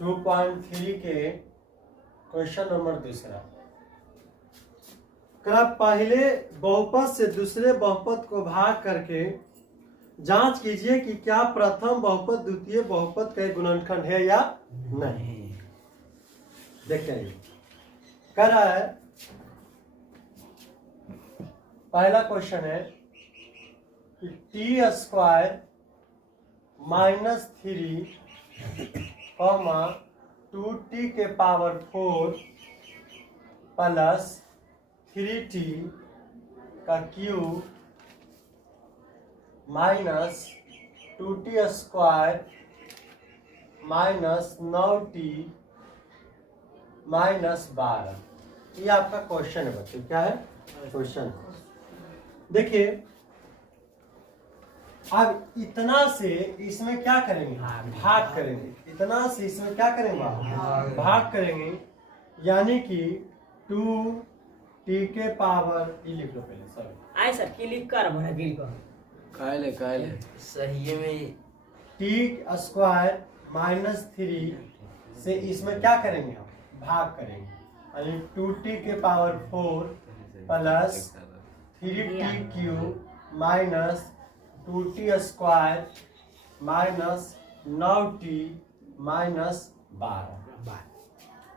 2.3 के question number दूसरा। पहले बहुपद से दूसरे बहुपद को भाग करके जांच कीजिए कि क्या प्रथम बहुपद द्वितीय बहुपद का गुणनखंड है या नहीं। देखते हैं कह रहा है, पहला क्वेश्चन है कि टी स्क्वायर -3 2t के पावर 4 प्लस 3t का cube minus 2t square minus 9t minus 12, ये आपका क्वेश्चन है बच्चों। क्या है क्वेश्चन? देखिए अब इतना से इसमें क्या करेंगे, भाग करेंगे। इतना से इसमें क्या करेंगे, भाग करेंगे, यानी कि 2t के पावर, ये लिख लो पहले सर। आए सर क्लिक कर बड़ा बिल को काले सही में t स्क्वायर -3 से इसमें क्या करेंगे, हम भाग करेंगे, यानी 2t के power 4 plus 3t cube minus 2t square minus 9t minus 12,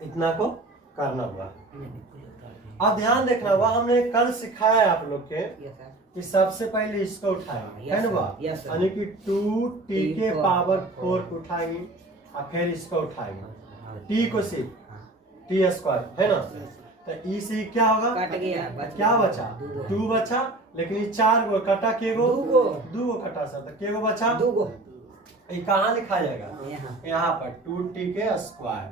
इतना को करना हुआ। अब ध्यान देखना हुआ, हमने कल सिखाया है आप लोग के कि सबसे पहले इसको उठाएंगे, है ना, यानी कि 2t के पावर 4 को उठाएंगे और फिर इसको उठाएंगे, t को सिर्फ t स्क्वायर, है ना। तो ई से क्या होगा, कट गया, क्या बचा, 2 बचा, लेकिन ये 4 गो कटा, के गो, 2 गो कटा सकता, के गो बचा, 2 गो। ये कहाँ लिखा जाएगा, यहाँ पर 2t के स्क्वायर,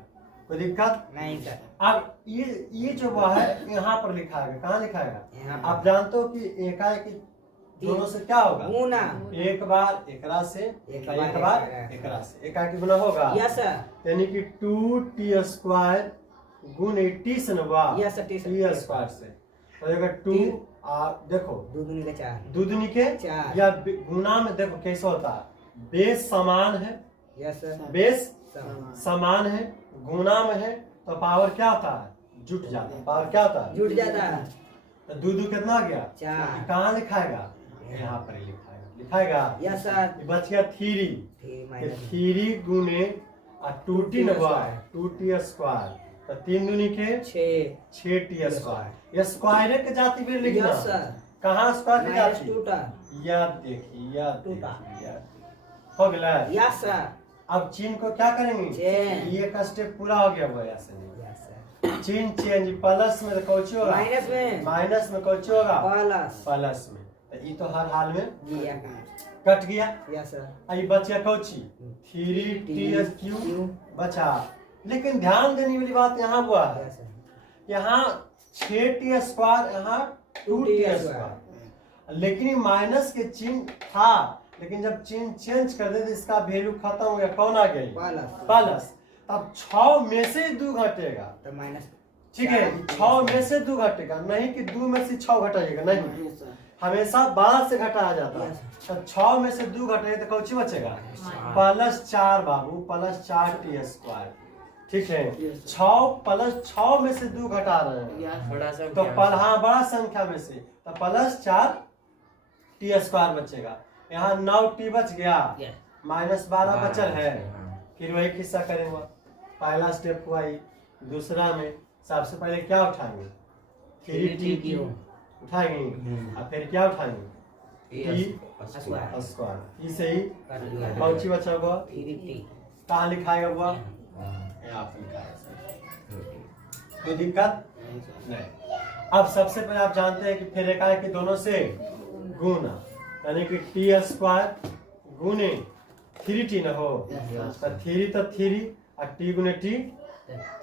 कोई दिक्कत नहीं सर। अब ये जो है यहाँ पर लिखा है, कहाँ लिखा है, आप जानते हो कि एकाएक दोनों से क्या होगा, गुना, एक बार एकरा से एक बार एकरा से एकाएक गुना होगा, यानी कि 2t स्क्वायर गुण 80 से नवा टी स्क्वायर से, तो अगर 2 देखो 2 दूनी के 4 या गुना में देखो कैसे होता है, बेस समान है, बेस समान है, गुना में है तो पावर क्या होता है, जुट जाता है, पावर क्या होता है, जुट जाता है। तो 2 कितना गया, 4, कहाँ लिखाएगा, यहाँ पर लिखाएगा, बच गया 3 गुने 2t नवा 2t स्क्वायर, तो 3 दूनी के 6t स्क्वायर, स्क्वायर के जाति पे लिखना, कहाँ स्क्वायर की जाति, याद देखिए, हो गया, यस सर। अब चिन्ह को क्या करेंगे, ये का स्टेप पूरा हो गया, वो ऐसे चिन्ह चेंज, प्लस में कौच होगा, माइनस में कौच होगा, प्लस में, तो ये तो हर हाल में कट गया, यस सर। ये बच गया कौची 3t क्यूब बचा, लेकिन ध्यान देने वाली बात यहाँ हुआ है, यहाँ 6t स्क्वायर, यहाँ 2t स्क्वायर, लेकिन माइनस के चिन्ह था, लेकिन जब चिन्ह चेंज कर दे तो इसका वैल्यू खत्म हो गया, कौन आ गया, प्लस, तब 6 में से 2 घटेगा, तो माइनस, ठीक है, 6 में से 2 घटेगा, नहीं कि 2 में से 6 घटाएगा, नहीं, हमेशा 12 से घटाया जाता है, तो 6 में से 2 घटेगा तो कौन बचेगा, +4 बाबू, +4t स्क्वायर, ठीक है, 6 में से 2 घटा रहे हैं, तो हाँ बड़ा संख्या में से, तो +4t स्क्वायर बचेगा, यहाँ 9t बच गया, -12 बचल है, फिर वही किस्सा करेंगे। पहला स्टेप हुआ ही, दूसरा में सबसे पहले क्या उठाएंगे, 3t उठाएंगे, और फिर क्या उठाएंगे, t स्क्वायर, इसे ही कौन सी बचा हुआ, कहाँ लिखाएगा हुआ, यहाँ पे लिखाएगा, कोई दिक्कत नहीं। अब सबसे पहले आप जानते हैं कि फिर एकाएक के दोनों से गुना, यानी कि t स्क्वायर गुने 3t न हो, तो 3 तो 3 और t गुने t,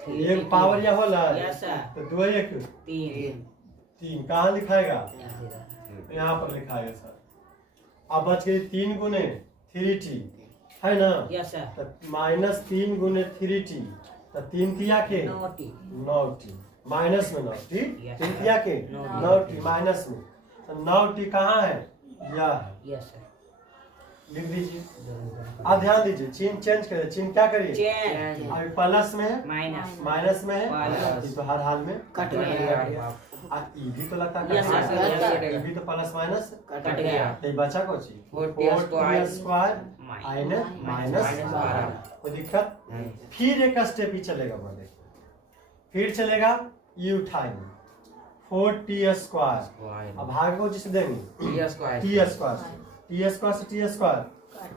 एक पावर या होला, तो 2 1 3, कहाँ लिखाएगा, यहाँ पर लिखाएगा सर। अब बच गई 3 गुने 3t, है ना, तो -3 गुने 3t, तो 3 तिया के 9t, माइनस में 9t, 3 तिया के 9t माइनस में, तो 9t कहाँ है, यह लिख दीजिए। अब ध्यान दीजिए, चिन्ह चेंज करिए, चिन्ह क्या करिए, चेंज अभी प्लस में है, माइनस माइनस में है, प्लस। इस तो हर हाल में कट गया ये भी तो लगता है Yes, कट sir, गया। yes, sir. ये भी तो प्लस माइनस कट गया तो ये बचा कौन सी 4t स्क्वायर स्क्वायर आइने माइनस माइनस 12। कोई दिक्कत? फिर एक स्टेप ही चलेगा बोले, फिर चलेगा ये उठाएंगे 4t स्क्वायर। अब भाग को जिसे देंगे टी स्क्वायर टी स्क्वायर से टी स्क्वायर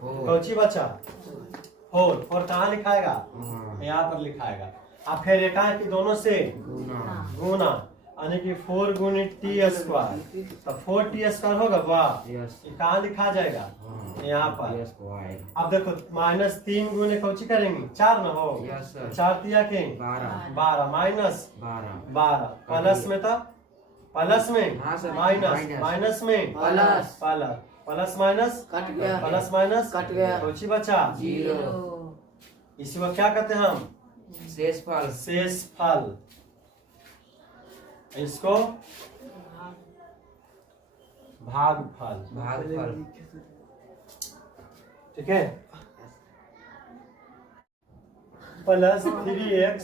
कौची बचा 4 और कहाँ लिखाएगा, यहाँ पर लिखाएगा। अब फिर एकाएक की दोनों से गुना, यानी कि 4 गुणित टी स्क्वायर, तो 4t स्क्वायर होगा वाह, ये कहाँ लिखा जाएगा, यहाँ पर। अब देखो -3 गुने कौची करेंगे 4 ना हो, 4 तिया के 12 माइनस 12 प्लस में था प्लस में माइनस माइनस में प्लस प्लस माइनस कट गया प्लस माइनस कट गया कौची बचा 0 इसी को क्या कहते हैं हम, शेषफल शेषफल। इसको भागफल, भागफल ठीक है। प्लस 3x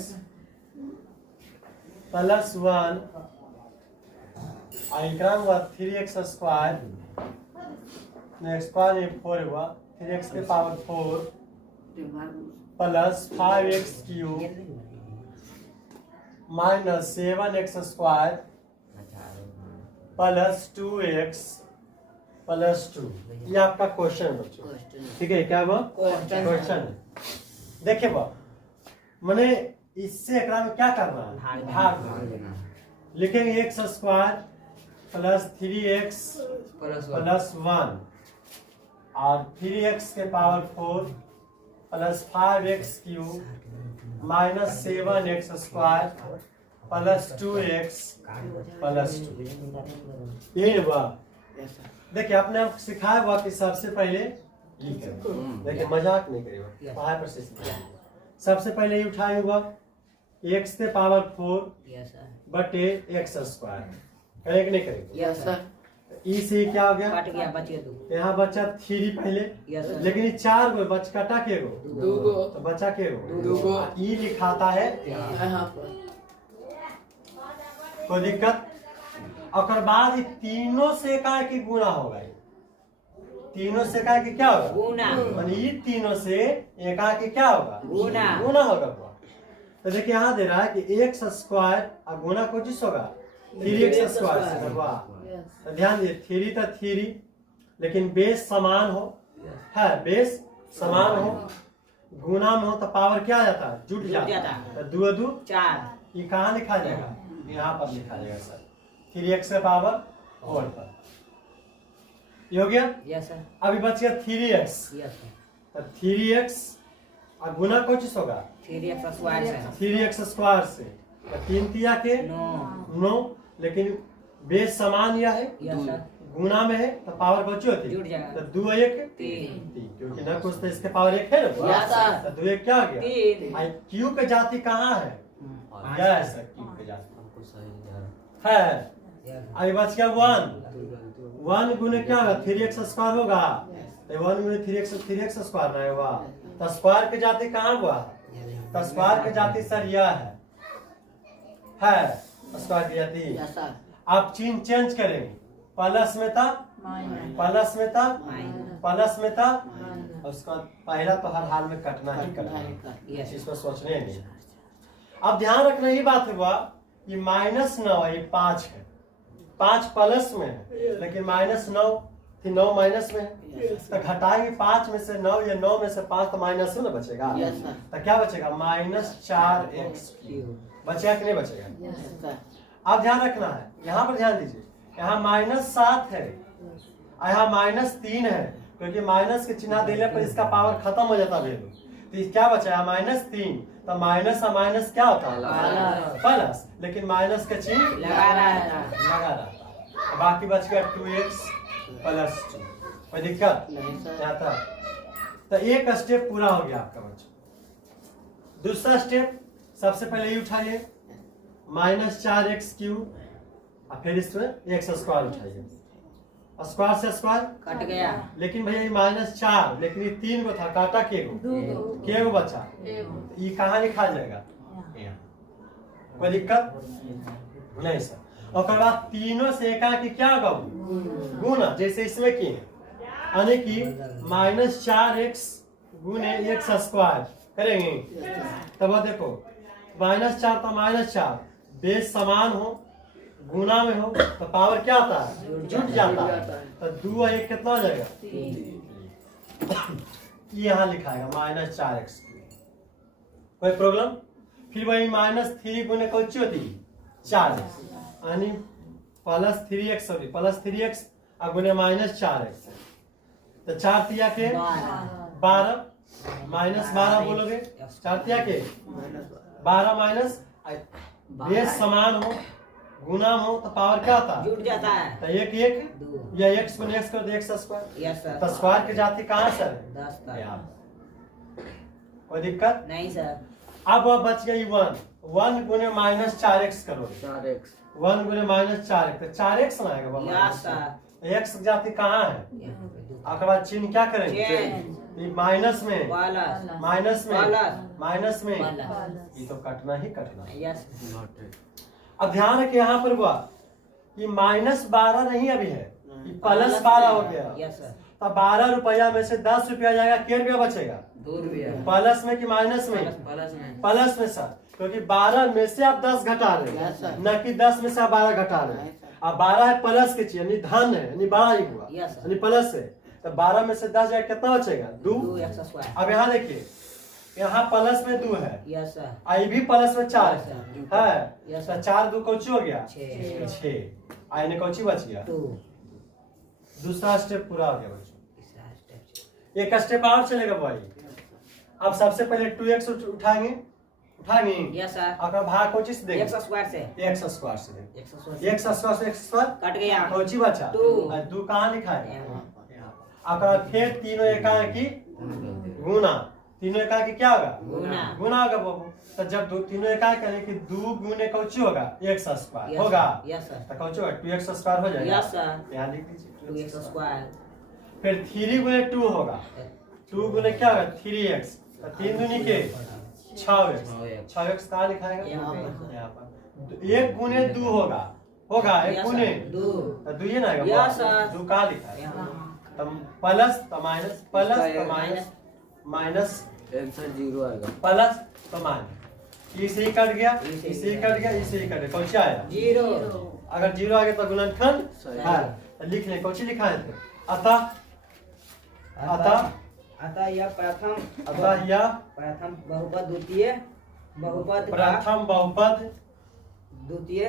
प्लस 1 एकरा हुआ 3x स्क्वायर, स्क्वायर में 4 हुआ 3x के power 4 plus 5x cube minus 7x square plus 2x plus 2। ये आपका क्वेश्चन बच्चों, ठीक है, क्या हुआ क्वेश्चन। देखिए बा मैंने इससे एकरा में क्या करना है, भाग लिखेंगे x square plus 3x plus 1 और 3x के power 4 plus 5x cube minus 7x square plus 2x plus 2। यही ना बा। देखिए आपने आप सिखाया हुआ कि सबसे पहले ये करें, देखिए मजाक नहीं करेगा, पढ़ाई पर से सीखिए। सबसे पहले ये उठाए हुआ x के पावर 4 बटे x स्क्वायर, करेंगे कि नहीं करेंगे, यस सर ई से क्या हो गया, कट गया बचे 2 यहाँ बचा 3 पहले, यस सर लेकिन ये 4 गो बच कटा के गो, 2 गो तो बचा के गो, 2 गो ई लिखाता है यहाँ पर कोई दिक्कत। और बाद ये तीनों से का की गुना होगा, ये तीनों से का की क्या होगा गुना, यानी ये तीनों से एका की क्या होगा गुना गुना होगा। तो देखिए यहाँ दे रहा है कि x स्क्वायर और गुना को जिस होगा 3x स्क्वायर से होगा। तो ध्यान दिए 3 तो 3 लेकिन बेस समान हो, है बेस समान हो, गुना में हो तो पावर क्या आ जाता है जुट जाता है, तो 2 2 4 ये कहाँ लिखा जाएगा, यहाँ पर लिखा जाएगा सर 3x के पावर 4 पर। ये हो गया। यस सर अभी बच गया 3x, यस सर तो 3x और गुना को चीज होगा 3x स्क्वायर से 3x स्क्वायर से, तो 3 तिया के 9 लेकिन बेस समान यह है, यस सर गुना में है तो पावर कौची होती जुट है, जाएगा। तो 2 1 3 क्योंकि ना कुछ तो इसके पावर 1 है ना, यस सर तो 2 1 क्या हो गया 3 आई क्यू के जाति कहाँ है, यस सर क्यू के जाति हमको सही है। अभी बच गया 1 गुने क्या होगा 3x स्क्वायर होगा, तो 1 गुने 3x स्क्वायर ना होगा, तो स्क्वायर के जाति कहाँ हुआ, तो स्क्वायर के जाति सर यह है स्क्वायर की जाति। यस सर आप चिन्ह चेंज करेंगे, प्लस में था प्लस में था प्लस में था, उसका पहला तो हर हाल में कटना ही कटना है, यस इसको सोचने नहीं। अब ध्यान रखना ही बात हुआ ये -9 ये 5 है, 5 प्लस में है लेकिन -9 थी 9 माइनस में है, तो घटाएंगे 5 में से 9 या 9 में से 5 तो माइनस में बचेगा, यस सर तो क्या बचेगा -4x बचेगा कि नहीं बचेगा। यस सर अब ध्यान रखना है, यहाँ पर ध्यान दीजिए, यहाँ -7 है और यहाँ -3 है, क्योंकि माइनस के चिन्ह देने पर इसका पावर खत्म हो जाता है, तो ये क्या बचा है -3, तो माइनस और माइनस क्या होता है प्लस, लेकिन माइनस का चिन्ह लगा रहता है लगा रहता है। बाकी बच गया 2x प्लस 2, कोई दिक्कत नहीं सर यहाँ तक। तो एक स्टेप पूरा हो गया आपका बच्चों। दूसरा स्टेप सबसे पहले ये उठाइए -4x क्यूब और फिर इसमें x स्क्वायर उठाइए स्क्वायर से स्क्वायर, कट गया। लेकिन भैया ये -4, लेकिन ये 3 को था, काटा के गो बचा, ये कहाँ लिखा जाएगा? यहाँ। कोई दिक्कत नहीं सर। और बाद तीनों से एका की क्या होगा? गुना, जैसे इसमें किए, यानी कि -4x गुने x स्क्वायर करेंगे। तब देखो -4 तो -4, बेस समान हो, गुना में हो तो पावर क्या आता है? जुट जाता है। तो 2 और 1 कितना हो जाएगा? 3। यहाँ लिखाएगा -4x। कोई प्रॉब्लम? फिर वही -3 गुने कौन सी होती? 4x, यानी +3x होगी, +3x और गुने -4x। तो 4 तिया के 12, -12 बोलोगे, 4 तिया के 12 माइनस, बेस समान हो, गुना हो तो पावर क्या होता है? जुट जाता है। तो 1 1 या x गुने x कर दो, x स्क्वायर। Yes sir. तो स्क्वायर की जाति कहाँ सर? 10 का। कोई दिक्कत नहीं सर। अब बच गई 1 गुने -4x करो, 4x 1 गुने -4x, तो 4x ना आएगा बाबा। Yes sir. x की जाति कहाँ है? उसके बाद चिन्ह क्या करेंगे? चेंज। माइनस में, प्लस। माइनस में, प्लस। माइनस में, प्लस। ये तो कटना ही कटना है। यस। अब ध्यान रखिए यहाँ पर हुआ कि -12 नहीं अभी है, ये +12 हो गया। Yes sir. तो 12 रुपया में से 10 रुपया जाएगा, क्या रुपया बचेगा? 2 रुपया प्लस में कि माइनस में? प्लस में। प्लस में सर, क्योंकि 12 में से आप 10 घटा रहे Yes, sir. हैं, न कि 10 में से आप 12 घटा रहे हैं। अब 12 है प्लस के चीज, यानी धन है, यानी बड़ा ही हुआ, Yes, sir. यानी प्लस है। तो 12 में से 10 जाएगा, कितना बचेगा? 2। 2x square. अब यहाँ देखिए, यहाँ प्लस में 2 है, यस सर। आई भी प्लस में 4 Yes, sir. है, Yes, तो sir. 4 2 कौची हो गया? 6। 6। आई ने कौची बच गया? 2। दूसरा स्टेप पूरा हो गया बच्चों। तीसरा स्टेप। एक स्टेप और चलेगा भाई। अब सबसे पहले 2x उठाएंगे, यस सर। आपका भाग कौची से देंगे? x स्क्वायर से। x स्क्वायर से देंगे। x square. x स्क्वायर से x स्क्वायर कट गया। कौची बचा? 2। और 2 कहाँ लिखा है? यहाँ। आपका फिर तीनों एका की गुना, तीनों एका की क्या होगा? गुना। गुना होगा बाबू। तो जब तीनों एका करें कि 2 गुने कौची होगा? x स्क्वायर Yes, होगा। Yes sir. तो कौची होगा? 2x स्क्वायर हो जाएगा। Yes sir. यहाँ लिख दीजिए 2x स्क्वायर। फिर 3 गुने 2 होगा, 2 गुने क्या होगा? 3x। तो 3 दूनी के 6x, 6x कहाँ लिखाएगा? यहाँ पर। यहाँ पर। 1 गुने 2 होगा, 1 Yes, गुने sir. 2। तो 2 ये ना आएगा? Yes, sir. 2 कहाँ लिखा है? यहाँ। तो प्लस तो माइनस, प्लस तो माइनस, माइनस आंसर 0 आएगा। प्लस तो माइनस, इसे ही कट गया, इसे इसे ही कट गया, इसे ही कट गया, कौन सा आया? 0। अगर 0 आ गया तो गुणनखंड सही। है। तो लिख ले, कौन सी लिखा है? अतः, अतः, अतः यह प्रथम बहुपद द्वितीय बहुपद का प्रथम बहुपद, द्वितीय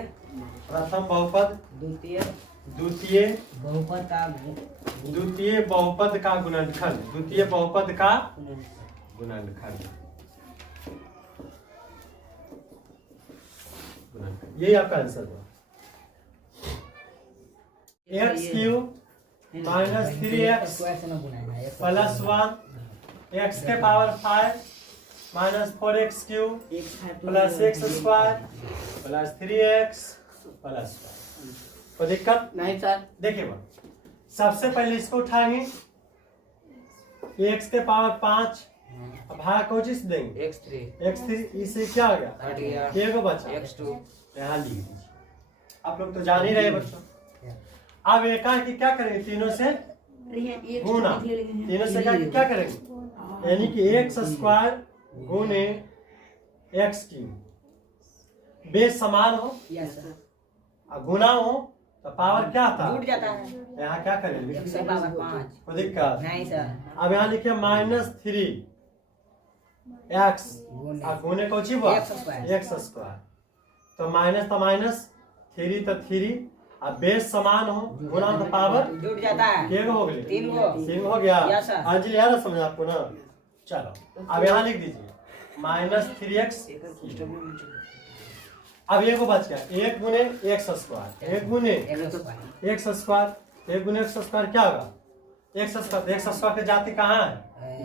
प्रथम बहुपद, द्वितीय द्वितीय बहुपद का द्वितीय बहुपद का गुणनखंड, द्वितीय बहुपद का गुणनखंड, यही आपका आंसर हुआ। X cube minus 3x plus 1 x के power 5 minus 4x cube plus x square plus 3x plus 1। कोई दिक्कत नहीं सर। देखिए बा, सबसे पहले इसको उठाएंगे, x के पावर 5, अब भाग को चीज देंगे x3 x3, इसे क्या हो गया? हट गया। ये को बचा x2 यहाँ लिख दीजिए। आप लोग तो जान ही रहे बच्चों। अब एकांक की क्या करेंगे? तीनों से गुना, तीनों से क्या करेंगे? यानी कि x स्क्वायर गुने x क्यूब, बेस समान हो यस सर। और गुना हो तो पावर क्या था? जुट जाता है। यहाँ क्या करेंगे? 1 से पावर 5। कोई दिक्कत नहीं सर। अब यहाँ लिखिए -3 x और गुने को ची X स्क्वायर। x स्क्वायर, तो माइनस 3 तो 3 अब बेस समान हो, गुना तो पावर जुट जाता है। के हो गए? 3 को। 3 हो गया। Yes, sir. अंजलि यार समझ आपको ना? चलो अब यहाँ लिख दीजिए -3x। अब ये को बच गया 1 गुने x स्क्वायर, 1 गुने x स्क्वायर, 1 गुने x स्क्वायर क्या होगा? x स्क्वायर, x स्क्वायर की जाति कहाँ है?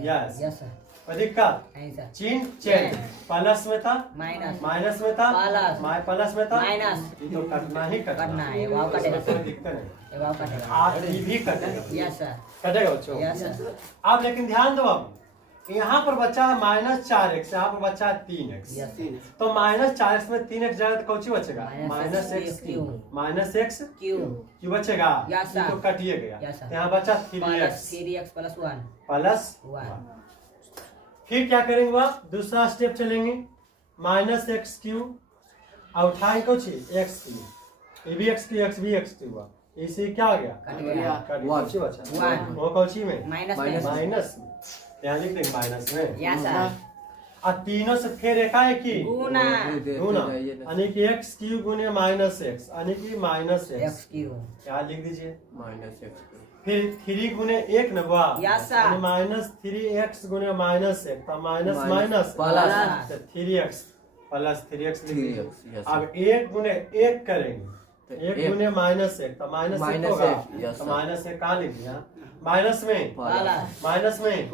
यस। Yes sir. कोई दिक्कत? नहीं सर चिन्ह चेंज, प्लस में था माइनस माइनस में था प्लस प्लस में था माइनस ये तो कटना ही करना है ये वाव कटेगा कोई दिक्कत नहीं, ये वाव कटेगा आप ये भी कटेगा, यस सर कटेगा बच्चों। यस सर अब लेकिन ध्यान दो, अब यहाँ पर बच्चा है -4x, यहाँ पर बच्चा है 3x, यस तो -4x में 3x जाएगा तो कौन सी बचेगा? Minus -x Q -x Q क्यों बचेगा? Yes, ये sir. तो कटिए गया, Yes, sir. तो यहाँ बचा plus 3x 3x plus 1 plus 1 फिर क्या करेंगे वह दूसरा स्टेप चलेंगे, -x3 और उठाएंगे कौन सी x3, ये भी x भी x3 हुआ, इसे क्या हो गया? कट गया कट गया, कौन सी बचा? One. वो कौन सी में? माइनस माइनस में माइनस में, यहाँ लिख देंगे माइनस में। यस सर और तीनों से फिर एकाएक ही गुना गुना, यानी कि x3 गुने -x, यानी कि -x, x क्यू क्या लिख दीजिए? -x फिर 3 गुने 1 न हुआ, Yes, sir. -3x गुने -1, तो माइनस माइनस प्लस। तो 3x प्लस 3x लिख दीजिए। 3x, yes, अब 1 गुने 1 करेंगे, तो 1 एक- गुने -1 तो -1 माइनस होगा, एक, yes, तो sir. -1 कहाँ लिख दिया? माइनस में प्लस माइनस में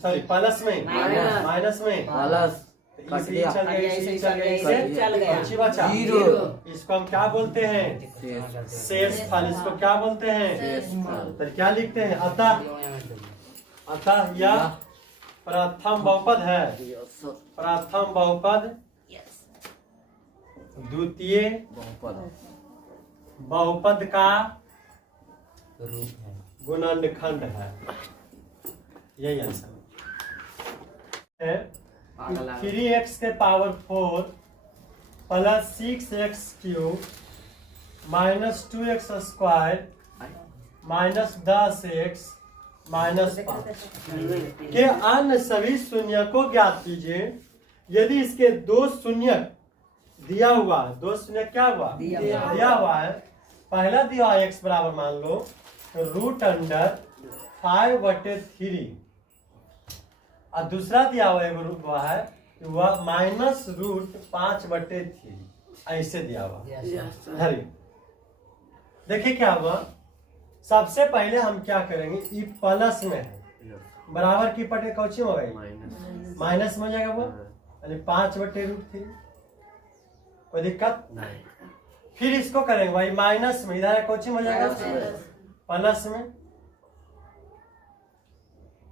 सॉरी प्लस में माइनस। माइनस में प्लस कट इसे गया चल गया, इसे चल गया, इसे इसे चल गया। कौन सी बचा? जीरो। इसको हम क्या बोलते हैं? शेष फल। इसको क्या बोलते हैं? शेषफल। तो क्या लिखते हैं? अतः यह प्रथम बहुपद है, प्रथम बहुपद द्वितीय बहुपद बहुपद का रूप है गुणनखंड है, यही आंसर है। 3x के power 4 plus 6x cube minus 2x square minus 10x minus 5 के अन्य सभी शून्य को ज्ञात कीजिए। यदि इसके दो शून्य दिया हुआ है, दो शून्य क्या हुआ? दिया हुआ है। पहला दिया हुआ x बराबर मान लो √5/3 और दूसरा दिया हुआ एक रूप हुआ है वह -√5/3 ऐसे दिया हुआ। धरिए देखिए क्या हुआ। सबसे पहले हम क्या करेंगे, ये प्लस में है, बराबर की पटे कौची हो गई? माइनस में हो जाएगा वो, यानी 5/√3। कोई दिक्कत नहीं। फिर इसको करेंगे भाई माइनस में, इधर कौची में हो जाएगा? प्लस में।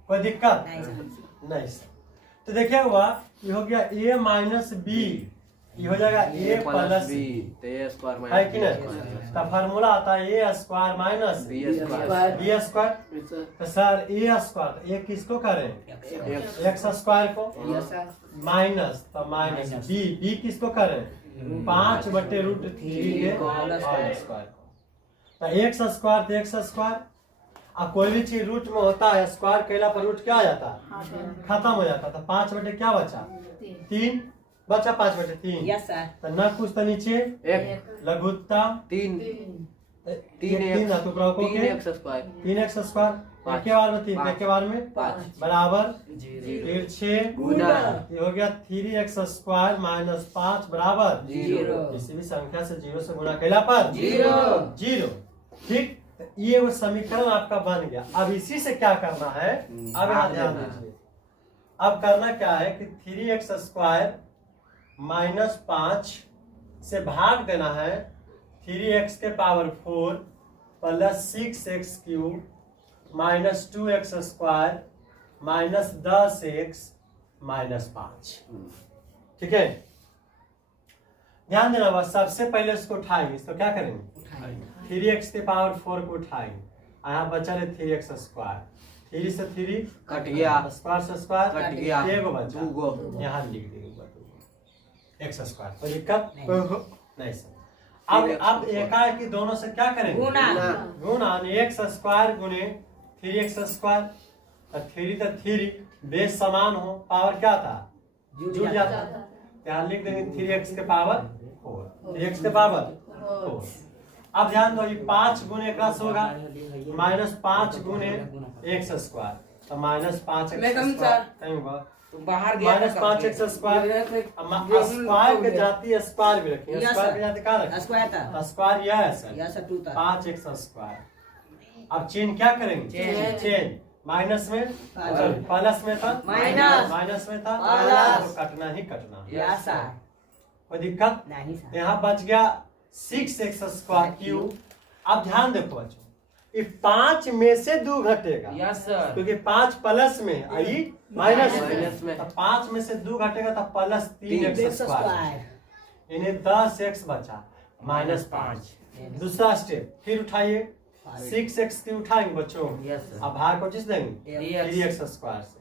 कोई दिक्कत नहीं सर। तो देखिए हुआ ये हो गया a माइनस बी, ये हो जाएगा a प्लस बी, है कि नहीं? तो फार्मूला आता है a square minus B square. B square. तो सर a स्क्वायर, a किसको करें? x स्क्वायर को, माइनस तो माइनस बी, बी किसको करें? 5/√3 के होल स्क्वायर। तो x स्क्वायर तो x स्क्वायर। अब कोई भी चीज रूट में होता है, स्क्वायर कैला पर रूट क्या आ जाता? खत्म हो जाता। तो 5 क्या बचा? 3 बचा, 5/3। यस सर तो न कुछ तो नीचे एक लघुत्तम 3 3 3x स्क्वायर 3x स्क्वायर के बार में 3 के बार में 5 बराबर 0 6 गुना ये हो गया 3x स्क्वायर माइनस 5 बराबर 0। किसी भी संख्या से 0 से गुणा कैला पर 0। ठीक, तो ये वो समीकरण आपका बन गया। अब इसी से क्या करना है, अब यहाँ ध्यान दीजिए। अब करना क्या है कि 3x स्क्वायर माइनस 5 से भाग देना है 3x के power 4 plus 6x cube minus 2x square minus 10x minus 5। ठीक है, ध्यान देना बस। सबसे पहले इसको उठाएंगे, इसको क्या करेंगे? 3x के पावर 4 को उठाएंगे, यहाँ बचा ले 3x स्क्वायर, 3 से 3 कट गया, स्क्वायर से स्क्वायर कट गया, एगो बचा, 2 गो यहाँ लिख देंगे x स्क्वायर। कोई दिक्कत नहीं सर। अब एकाएक दोनों से क्या करेंगे? गुना x स्क्वायर गुने 3x स्क्वायर। 3 तो 3 बेस समान हो, पावर क्या था? जुड़ जाता। यहाँ लिख देंगे 3x के पावर 4, 3x के पावर 4। अब ध्यान दो, ये 5 गुने एक रस होगा माइनस 5 गुने x स्क्वायर, तो माइनस 5x स्क्वायर कहीं होगा बाहर गया माइनस 5x स्क्वायर। स्क्वायर के जाती स्क्वायर भी रखेंगे, स्क्वायर के जाती कहाँ रखेंगे? स्क्वायर था, स्क्वायर यह है सर, यस सर 2 था 5x स्क्वायर। अब चेंज क्या करेंगे? चेंज माइनस में प्लस। प्लस में था माइनस। माइनस में था प्लस। तो कटना ही कटना है। Yes sir. कोई दिक्कत नहीं सर। यहाँ बच गया 6x स्क्वायर क्यूब। अब ध्यान देखो बच्चों, ये 5 में से 2 घटेगा यस सर। क्योंकि 5 प्लस में आई माइनस माइनस में, में। तो 5 में से 2 घटेगा तो प्लस 3x स्क्वायर, इन्हें 10x बचा माइनस 5। दूसरा स्टेप फिर उठाइए, 6x की उठाएंगे बच्चों, यस सर। अब भाग को किस देंगे 3x 3x स्क्वायर से,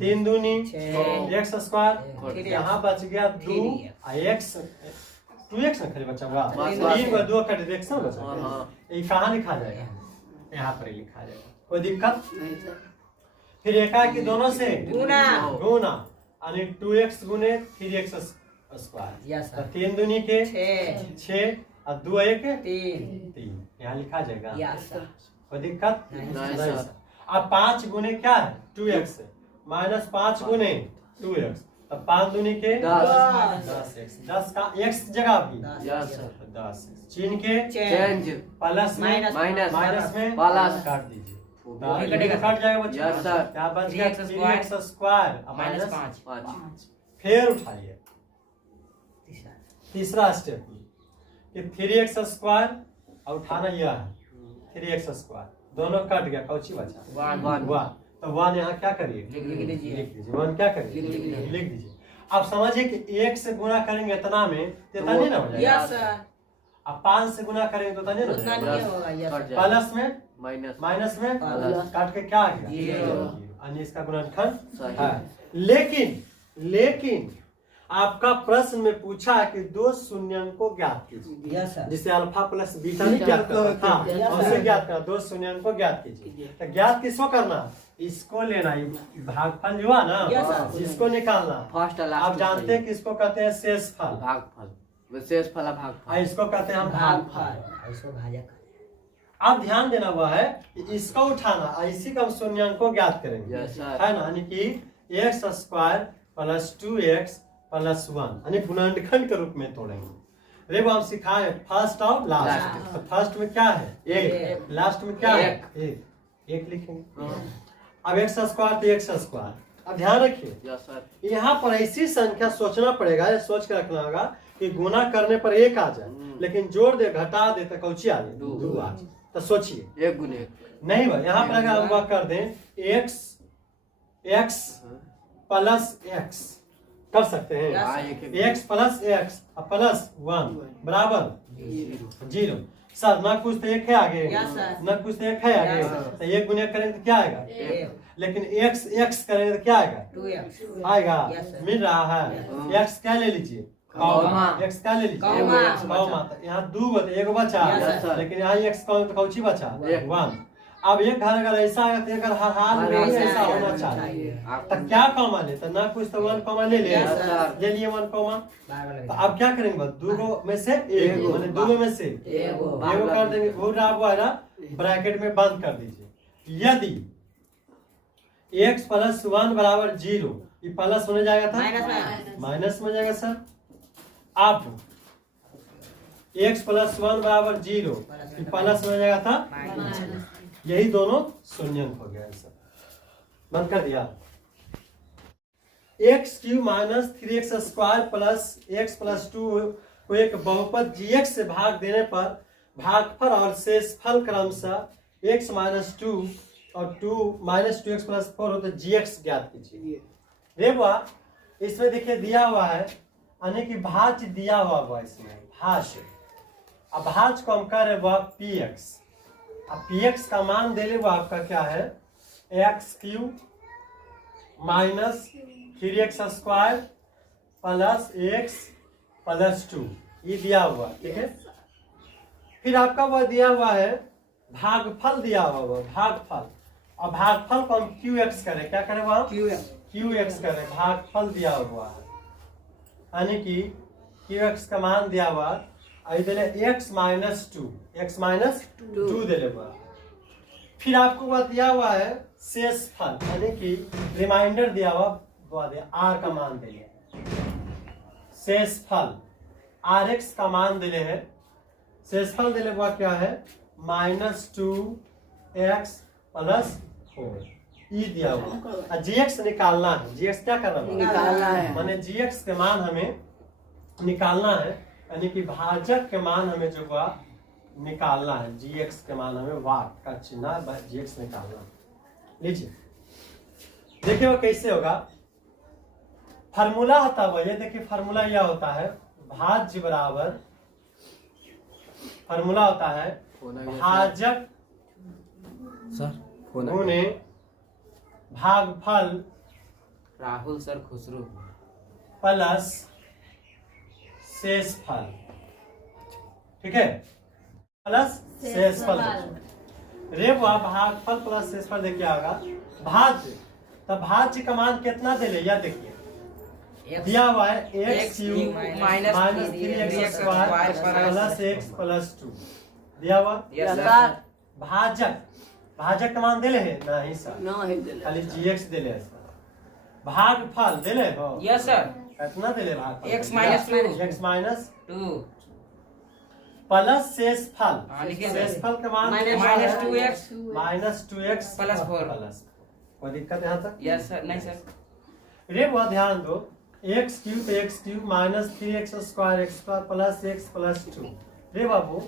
3 दूनी छः। x square, 3x। यहाँ बच गया 2 x 2x ना खाली बचा हुआ, बस, 3 को 2 का डिरेक्शन बचा, हाँ। ये कहाँ लिखा जाएगा, यहाँ पर ही लिखा जाएगा। कोई दिक्कत नहीं सर। फिर एका की दोनों से गुना। गुना, यानी 2x गुने 3x स्क्वायर, यस तो सर। 3 दूनी के 6 6 और 2 1 3 3, यहाँ लिखा जाएगा। Yes sir. कोई दिक्कत नहीं, नहीं, नहीं सर। सर। अब 5 गुने क्या है 2x माइनस 5 गुने 2x, तो 5 दूनी के 10x, 10 का x जगह भी यस सर। 10 चीन के चेंज प्लस में माइनस। माइनस में प्लस। काट दीजिए, ये कटेगा। कट जाएगा बच्चों। Yes sir. क्या बच गया 3x स्क्वायर माइनस माइनस 5। 5। फिर उठाइए तीसरा स्टेप कि 3x स्क्वायर और उठाना यह है 3x स्क्वायर, दोनों कट गया, कौची बचा 1 1, तो 1 यहाँ क्या करिए लिख दीजिए। लिख दीजिए, 1 क्या करिए लिख दीजिए। लिख दीजिए। अब समझिए कि 1 से गुना करेंगे इतना में तो इतना नहीं ना हो जाएगा, यस सर। अब 5 से गुना करेंगे तो इतना नहीं ना हो उतना जाएगा, नहीं होगा। Yes cut sir. जाएगा। प्लस में माइनस। माइनस में प्लस। काट के क्या आ गया जीरो। यानी इसका गुणनखंड सही। है। लेकिन आपका प्रश्न में पूछा है कि 2 शून्यंक को ज्ञात कीजिए, यस सर। जिसे अल्फा प्लस बीटा नहीं ज्ञात करता था, Yes, और उसे sir. ज्ञात करना 2 शून्यंक को ज्ञात कीजिए। तो ज्ञात किसको करना, इसको लेना, ये भागफल जो है ना Yes, sir. इसको निकालना। फर्स्ट और आप लास्ट जानते हैं कि इसको कहते हैं शेषफल, भागफल, विशेष फल और भागफल। इसको कहते हैं हम भागफल। भागफल। इसको भाजक। अब ध्यान देना हुआ है कि इसको उठाना, इसी का हम शून्यंक को ज्ञात करेंगे, Yes, sir. है ना, यानी कि x square plus 2x plus 1 यानी गुणनखंड के रूप में तोड़ेंगे। देखो हम सिखाए फर्स्ट और लास्ट, लास्ट। तो फर्स्ट में क्या है 1, एक। लास्ट में क्या है एक। 1 लिखेंगे। हाँ। अब x स्क्वायर तो x स्क्वायर। अब ध्यान रखिए यस सर। यहाँ पर ऐसी संख्या सोचना पड़ेगा, या सोच के रखना होगा कि गुना करने पर 1 आ जाए, लेकिन जोड़ दे घटा दे तो कौची आ जाए 2 आ जाए। तो सोचिए 1 गुने 1। नहीं भाई, यहाँ पर अगर हम वह कर दें x प्लस x कर सकते हैं, हाँ, एक- x प्लस x प्लस 1 बराबर 0। सर न कुछ तो 1 है आगे, Yes, sir. न कुछ तो 1 है आगे, Yes, sir. तो 1 गुने करेंगे तो क्या आएगा, एक। लेकिन x करेंगे तो क्या आएगा 2x। आएगा, Yes, sir. मिल रहा है। x क्या ले लीजिए कॉमा। x क्या ले लीजिए कॉमा। कॉमा, तो यहाँ 2 गो तो 1 बचा, Yes, sir. लेकिन यहाँ x कौन तो कौची बचा एक। 1। अब एक घर अगर ऐसा है तो एक हर हाल में हर ही हाल में ऐसा होना होना चाहिए। चाहिए। तो क्या कॉमा ले, तो ना कुछ तो 1 कॉमा ले लिए, Yes, sir. ले लिए 1 कॉमा। बार-बार तो अब क्या करेंगे बस 2 गो में से 1 एगो। माने 2 में से एगो। एगो कर देंगे, पूरा आपको है ना ब्रैकेट में बंद कर दीजिए। यदि x प्लस 1 बराबर 0, ये प्लस होने जाएगा था माइनस में। माइनस में जाएगा सर। अब x प्लस 1 बराबर 0, ये प्लस में जाएगा था, माइनस। यही दोनों शून्यंक हो गया सर। बंद कर दिया। X Q minus 3x square plus x plus 2 को एक बहुपद gx से भाग देने पर भागफल और शेषफल क्रमशः x माइनस 2 और 2 माइनस 2x प्लस 4 हो तो gx ज्ञात कीजिए। देखो इसमें देखिए दिया हुआ है, यानी कि भाज्य दिया हुआ इसमें भाज्य। अब भाज्य को हम कर रहे वह px, अब px का मान दे ले वो आपका क्या है x Q minus 3x square plus x plus 2, ये दिया हुआ, ठीक है। फिर आपका वह दिया हुआ है भागफल दिया हुआ भागफल, और भागफल को हम qx करें, क्या करें वह qx करें, भागफल दिया हुआ है, यानी कि qx का मान दिया हुआ x माइनस 2 दे लेगा। फिर आपको वह दिया हुआ है शेषफल, यानी कि रिमाइंडर दिया हुआ r का मान दे लिया, शेषफल rx का मान दिले है, शेषफल दिले हुआ क्या है -2x प्लस 4। ई दिया हुआ और जीएक्स निकालना है। जीएक्स क्या करना है? निकालना है। माने जीएक्स के मान हमें निकालना है, यानी कि भाजक के मान हमें जो हुआ निकालना है। जीएक्स के मान हमें वाट का चिन्ह जीएक्स निकालना है। लीजिए देखिए वो कैसे होगा। फार्मूला होता है ये, देखिए फार्मूला यह होता है भाज्य बराबर, फार्मूला होता है भाजक गुणे भागफल राहुल सर खुसरू प्लस शेषफल। ठीक है, प्लस शेषफल। रे वह भागफल प्लस शेषफल देखिए आगा भाज्य। तब भाज्य का मान कितना दे ले या देखिए दिया हुआ है x cube minus 3x square plus x plus 2 दिया हुआ। भाजक, भाजक का मान दे ले है नहीं सर, खाली जीएक्स दे ले। भागफल दे ले हो यस सर, कितना दे ले भागफल? x minus 2 x minus 2 plus शेषफल। लिखिए शेषफल का मान minus 2x minus 2x plus 4 plus. कोई दिक्कत यहाँ तक? यस सर, नहीं सर। रे वह ध्यान दो x cube minus 3x square plus x plus 2। रे बाबू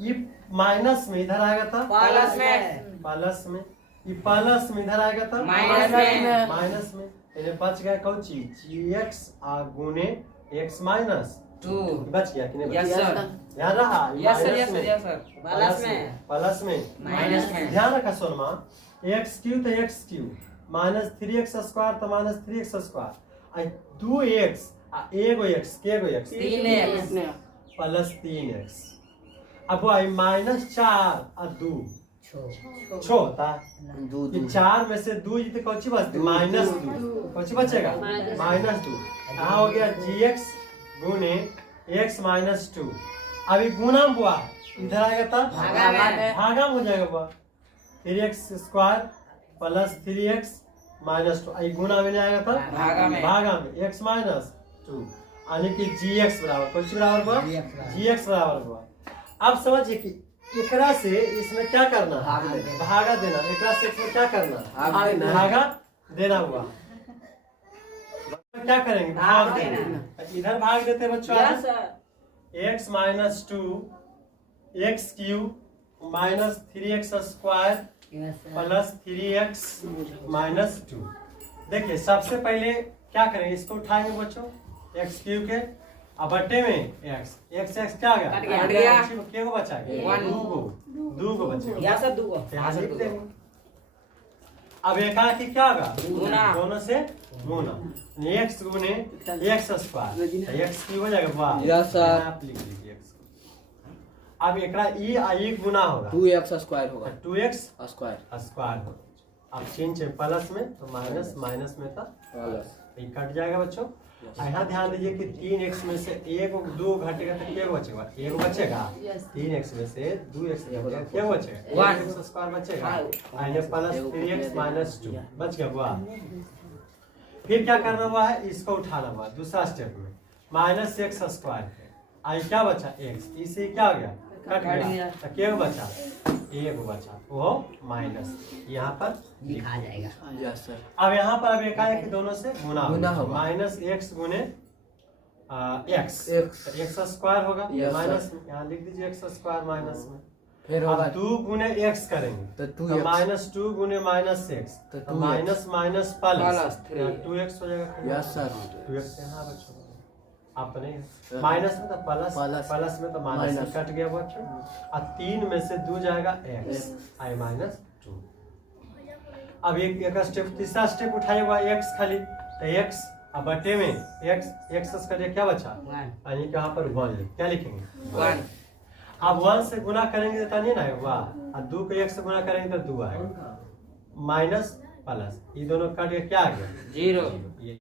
ये माइनस में इधर आएगा था प्लस में, प्लस में, ये प्लस में इधर आएगा था माइनस में, माइनस में। इन्हें बच गया कौन चीज? जीएक्स गुने x माइनस 2 बच गया कि नहीं? यस सर, ध्यान रहा yes sir, yes sir, yes sir, plus में माइनस में। ध्यान रखा सोनमा एक्स क्यूब तो x cube minus 3x square तो माइनस 3x स्क्वायर 2x एगो x केगो x 3x plus 3x। अब वो आई माइनस 4 और 2 छो होता है। ये 4 में से 2 जितने कौची बचती? माइनस 2 कौची बचेगा? माइनस 2। यहाँ हो गया gx गुने x माइनस 2। अभी गुना हुआ इधर आएगा तब भागा हो जाएगा हुआ 3x square plus 3x minus 2। आई गुना में नहीं आएगा तब भागा में x माइनस 2, यानी कि gx बराबर कुछ बराबर हुआ gx बराबर हुआ। अब समझिए कि एकरा से इसमें क्या करना? भागा देना। एकरा से इसमें क्या करना? भागा देना हुआ। क्या करेंगे? भाग देना। इधर भाग देते बच्चों x minus 2 x cube minus 3x square plus 3x minus 2। देखिए सबसे पहले क्या करेंगे? इसको उठाएंगे बच्चों x क्यूब के अब बट्टे में x क्या आ गया? क्या को बचा? 2 को बचेगा। यहाँ लिख देंगे। अब एक की क्या होगा? दोनों से गुना x गुने x स्क्वायर x क्यूब हो जाएगा। वाह यस सर, आप लिख लीजिए x को। अब एकरा ई गुना होगा 2x स्क्वायर होगा 2x स्क्वायर स्क्वायर होगा। अब चेंज प्लस में तो माइनस, माइनस में था प्लस, ये कट जाएगा बच्चों। यहाँ ध्यान दीजिए कि 3x में से 2 घटेगा तो क्या बचेगा? 1 बचेगा। 3x में से 2x घटेगा क्या बचेगा? 1x स्क्वायर बचेगा। आइए प्लस 3x माइनस 2 बच गया हुआ। फिर क्या करना हुआ है? इसको उठाना हुआ दूसरा स्टेप में माइनस x स्क्वायर। आई क्या बचा? x। इसे क्या हो गया? कट गया तो क्या बचा? 1 बचा, वो माइनस यहाँ पर लिखा जाएगा। Yes sir. अब यहाँ पर अब एकाएक दोनों से गुना होगा। माइनस x गुने x स्क्वायर होगा माइनस, यहाँ लिख दीजिए x स्क्वायर माइनस में। फिर अब होगा 2 गुने x करेंगे तो माइनस 2 गुने माइनस x तो माइनस माइनस प्लस 2x हो जाएगा। यस सर, 2x यहाँ बच्चों अपने माइनस में तो प्लस, प्लस में तो माइनस कट गया बच्चों। और 3 में से 2 जाएगा x आई माइनस 2। अब एक स्टेप तीसरा स्टेप उठाए हुआ x खाली तो x अब बटे में x करिए क्या बचा? यानी कि यहाँ पर 1 क्या लिखेंगे? 1। अब 1 से गुना करेंगे तो नहीं ना आएगा, और 2 को 1 से गुना करेंगे तो 2 आएगा। माइनस प्लस ये दोनों कट के क्या आ गया? 0।